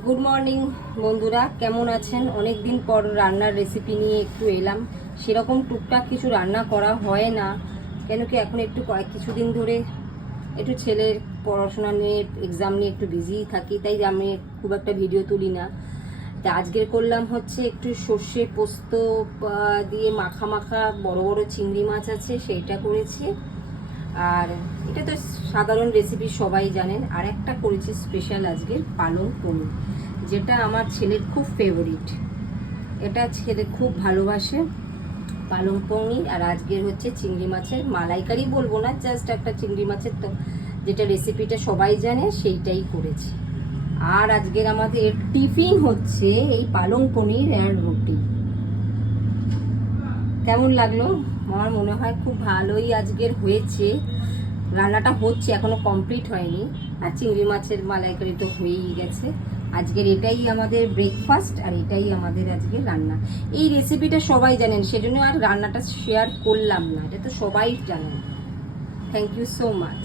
Good morning বন্ধুরা, কেমন আছেন? অনেক দিন পর রান্নার রেসিপি নিয়ে একটু এলাম। সেরকম টুকটাক কিছু রান্না করা হয় না, কেন কি এখন একটু কিছুদিন ধরে একটু ছেলের পড়াশোনা নিয়ে, এক্সাম নিয়ে একটু বিজি থাকি, তাই আমি খুব একটা ভিডিও তুলি না। তা আজকের করলাম হচ্ছে একটু সর্ষে পোস্ত দিয়ে মাখা মাখা বড় বড় চিংড়ি মাছ আছে, সেইটা করেছি। আর এটা তো সাধারণ রেসিপি, সবাই জানেন। আর একটা করেছি স্পেশাল আজকে, পালং পনির, যেটা আমার ছেলের খুব ফেভারিট। এটা ছেলে খুব ভালোবাসে, পালং পনির। আর আজকের হচ্ছে চিংড়ি মাছের মালাইকারি, বলবো না, জাস্ট একটা চিংড়ি মাছের, তো যেটা রেসিপিটা সবাই জানে সেইটাই করেছি। আর আজকের আমাদের টিফিন হচ্ছে এই পালং পনির আর রুটি। কেমন লাগলো? আমার মনে হয় খুব ভালোই আজকের হয়েছে। রান্নাটা হচ্ছে, এখনো কমপ্লিট হয়নি। আর চিংড়ি মাছের মালাইকারি তো হয়েই গেছে। আজকের এটাই আমাদের ব্রেকফাস্ট, আর এটাই আমাদের আজকের রান্না। এই রেসিপিটা সবাই জানেন, সেজন্য আর রান্নাটা শেয়ার করলাম না, এটা তো সবাই জানেন। Thank you so much.